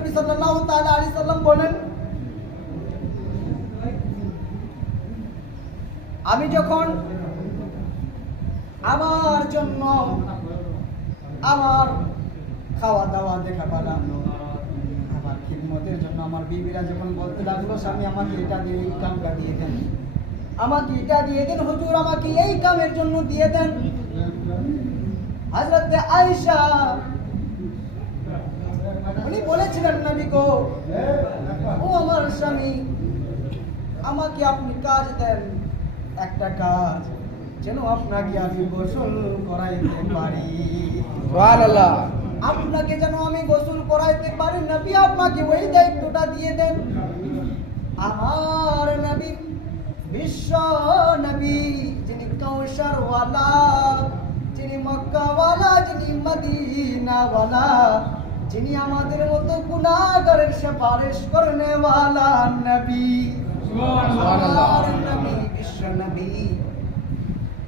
নবী সাল্লাল্লাহু তাআলা আলাইহি সাল্লাম বলেন, আমি যখন আমার জন্য আমার খাওয়া দাওয়া দেখা পালা আমার খিদমতের জন্য আমার বিবিরা যখন বলতে লাগল, স্বামী, আমাকে এটা দিয়ে এই কামটা দিয়ে দেন। আমাকে এটা দিয়ে দেন, হুজুর, আমাকে এই কামের জন্য দিয়ে দেন। হযরত আয়েশা বলেছিলেন নবী গো ও আমার স্বামী আমাকে আপনি কাজ দেন একটা কাজ যেন আপনাকে আমি গোসল করাইতে পারি। আপনাকে যেন আমি গোসল করাইতে পারি নবী আপনাকে ওই দায়িত্বটা দিয়ে দেন। আমার নবী বিশ্ব নবী যিনি কৌশরওয়ালা যিনি মক্কাওয়ালা যিনি মদিনাওয়ালা যিনি আমাদের মতো গুনাহগারের সেফারিশ নবী। সুবহানাল্লাহ। নবী বিশ্ব নবী।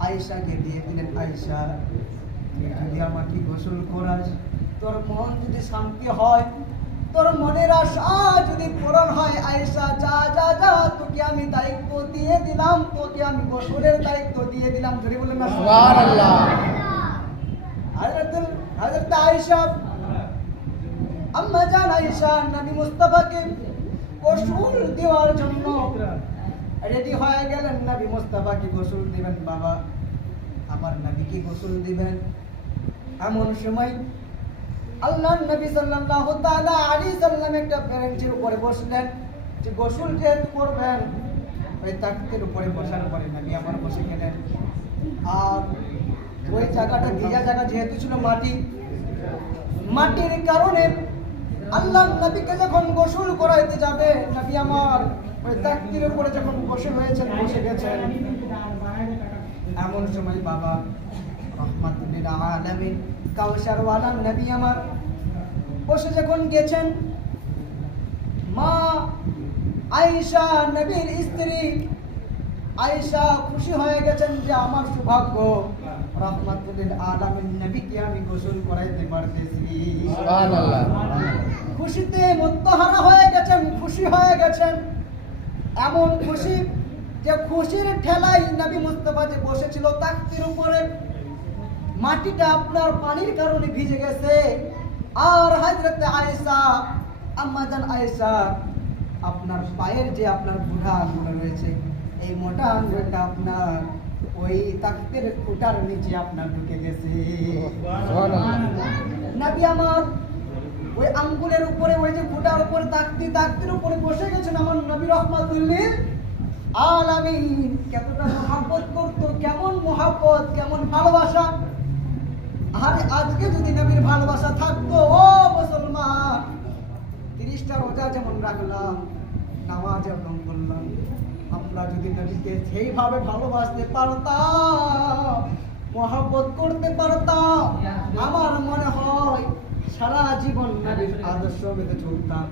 আয়েশাকে দিয়ে দিলেন আয়েশা তুই যদি আমাকে গোসল করাস তোর মন যদি শান্তি হয় তোর মনের আশা যদি পূরণ হয় আয়েশা যা যা যা তোকে আমি দায়িত্ব দিয়ে দিলাম তোকে আমি গোসলের দায়িত্ব দিয়ে দিলাম। যদি বলেন না সুবহানাল্লাহ। হযরত হযরত আয়েশা আম্মা জান আয়েশা নবী মুস্তাফাকে গোসল দেওয়ার জন্য। রেডি হয়ে গেলেন নবী মুস্তাফাকে গোসল দিবেন, বাবা। আমার নবীকে গোসল দিবেন। এমন সময় আল্লাহ নবী সাল্লাল্লাহু তাআলা আলাইহি সাল্লাম একটা বেঞ্চের উপরে বসলেন। যে গোসল যেহেতু করবেন, ওই তাকতের উপরে বসার পরে নবী আমার বসে গেলেন। আর ওই জায়গাটা, ভিজা জায়গা যেহেতু ছিল মাটি, মাটির কারণে আল্লাহ নবীকে যখন গোসল করাইতে যাবে, নবী আমার ওই তাকতির উপরে যখন বসে হয়েছেন, বসে গেছেন। এমন সময় বাবা রহমাতুল্লিল আলামিন কাউসার ওয়ালা নবী আমার বসে যখন গেছেন, মা আয়েশা নবীর স্ত্রী আয়েশা খুশি হয়ে গেছেন যে আমার সৌভাগ্য, রহমাতুল্লিল আলামিন নবীকে আমি গোসল করাইতে পারতেছি। সুবহানাল্লাহ। খুশিতে মধ্যহারা হয়ে গেছেন খুশি হয়ে গেছেন। এমন খুশি যে খুশির ঠেলাই নবী মুস্তফা যে বসেছিল তাকতির উপরে মাটিটা আপনার পানির কারণে ভিজে গেছে। আর হাজরতে আয়েশা আম্মাজান আয়েশা আপনার পায়ের যে আপনার বুড়া আঙ্গুল রয়েছে এই মোটা আঙ্গুলটা আপনার ওই তাকতের খুঁটার নিচে আপনার ঢুকে গেছে। নাবি আমার ওই আঙ্গুলের উপরে ওই যে ফুটার উপরে তাকতি তাকতির উপরে বসে গেছেন আমার নবী রহমাতুল্লিল আলামিন। কতটা মহাব্বত করতো কেমন মহাব্বত কেমন ভালোবাসা। আর আজকে যদি নবীর ভালোবাসা থাকতো ও মুসলমান তিরিশটা রোজা যেমন রাখলাম নামাজ যেমন করলাম আমরা যদি নবীকে সেইভাবে ভালোবাসতে পারতাম মহাব্বত করতে পারতাম আমার মনে হয় সারা জীবন নবীর আদর্শ মেতে চলতাম।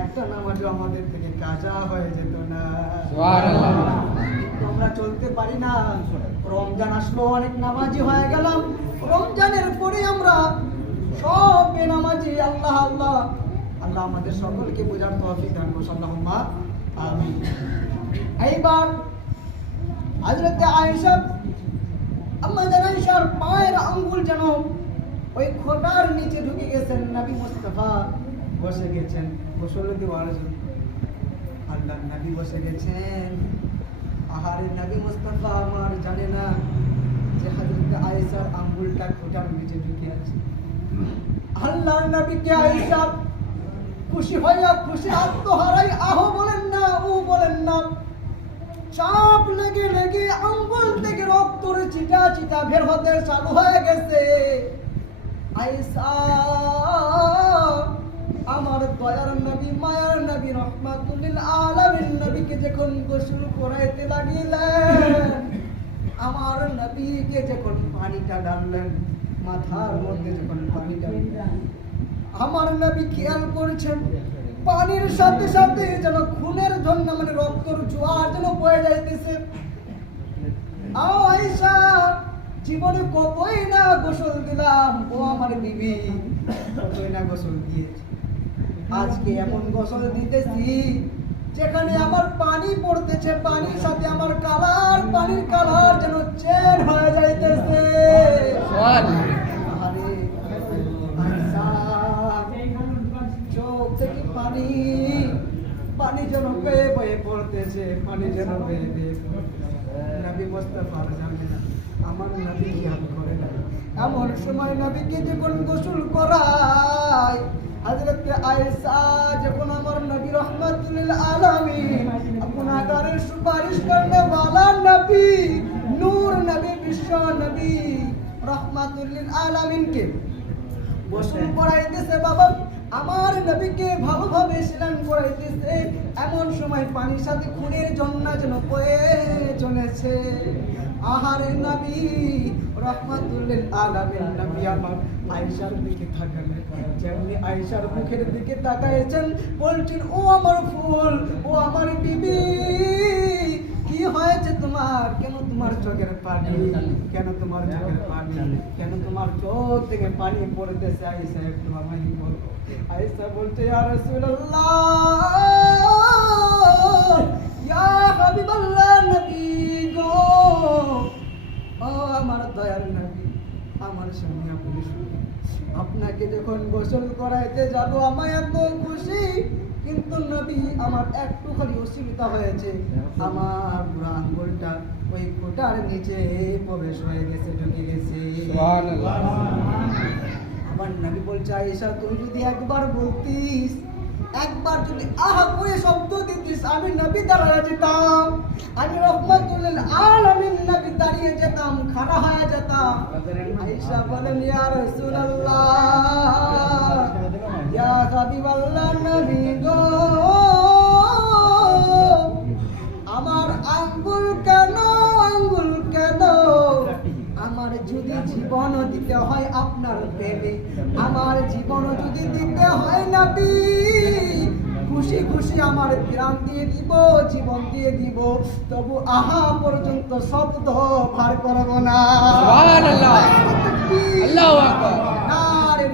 একটা নামাজও আমাদের থেকে কাজা হয়ে যেত না। সুবহানাল্লাহ। আমরা চলতে পারি না। রমজান আসলো অনেক নামাজি হয়ে গেলাম। রমজানের পরে আমরা সব বেনামাজি আল্লাহ আল্লাহ। আল্লাহ আমাদের সকলকে বোঝার তৌফিক দান করুন আল্লাহুম্মা আমিন এইবার হযরত আয়েশা আম্মা জান আয়েশার পায়ের আঙ্গুল যেন ওই খোটার নিচে ঢুকে গেছেন নবী মুস্তাফা। বসে গেছেন। গোসল জন্য আল্লাহ নবী বসে গেছেন। আহারে নবী মুস্তাফা আমার জানে না যে হযরত আয়েশার আঙ্গুলটা খোটার নিচে ঢুকে আছে। আল্লাহ নবীকে আয়েশা খুশি হইয়া খুশি আত্মহারাই আহ বলেন না ও বলেন না। চাপ লেগে লেগে আঙ্গুল থেকে রক্তর চিটা চিটা বের হতে চালু হয়ে গেছে। আয়েশা আমার দয়ার নবী, মায়ার নবী, রহমাতুল্লিল আলামিন নবীকে যখন গোসল করাইতে লাগিলেন, আমার নবীকে যখন পানিটা ডাললেন, মাথার মধ্যে যখন পানিটা আমার নবী খেয়াল করেছেন, পানির সাথে সাথে যেন খুনের জন্য মানে রক্তর জোয়ার যেন বয়ে যাইতেছে। আয়েশা জীবনে কতই না গোসল দিলাম, ও আমার বিবি কতই না গোসল দিয়েছে। আজকে এমন গোসল দিতেছি, যেখানে আমার পানি পড়তেছে, পানির সাথে আমার কালার, পানির কালার যেন চেন হয়ে যাইতেছে। পানি পানি যেন বেয়ে বয়ে পড়তেছে, পানি যেন বেয়ে বেয়ে। নবী মোস্তফার জানে না আমার এমন সময় নবীকে যখন গোসল করায়, হযরত আয়েশা যখন আমার নবী রহমাতুল আলামিন গুনাহগারের সুপারিশ করনে वाला নবী, নূর নবী, বিশ্ব নবী রহমাতুল আলামিনকে গোসল করাইতেছে, বাবা, আমার নবীকে ভালোভাবে স্নান করাইতেছে। এমন সময় পানির সাথে খুনের জন্য যেন চলেছে আহারে নবী রহমাতুল্লিল আলামিন, নবী আমার আয়েশার দিকে তাকালেন যেমনি আয়েশার মুখের দিকে তাকাইছেন বলছেন, ও আমার ফুল, ও আমার বিবি, কি হয়েছে তোমার? কেন তোমার চোখের পানি? কেন তোমার চোখের পানি? কেন তোমার চোখ থেকে পানি পড়তেছে? আয়েশা একটু আমাকে বলো আয়েশা বলতে ইয়া রাসূলুল্লাহ আপনাকে যখন গোসল করাইতে যাব আমায় এত খুশি। কিন্তু নবী আমার একটু খালি অসুবিধা হয়েছে। আমার বুড়া আঙ্গুলটা ওই ফোটার নিচে প্রবেশ হয়ে গেছে ঢুকে গেছে। আমার নবী বলছে আয়েশা তুই যদি একবার বলতিস একবার যদি আহা করে শব্দ দিতিস আমি নবী দাঁড়ায় যেতাম আমি রহমতুল্লিল আলামিন দাঁড়িয়ে যেতাম খাড়া হয়ে যেতাম। আইসা বলেন ইয়া রাসূলুল্লাহ ইয়া হাবিবাল্লাহ নবী আমার প্রাণ দিয়ে দিব জীবন দিয়ে দিব তবু আহা পর্যন্ত শব্দ ভার করব না। আল্লাহ আকবার। নারে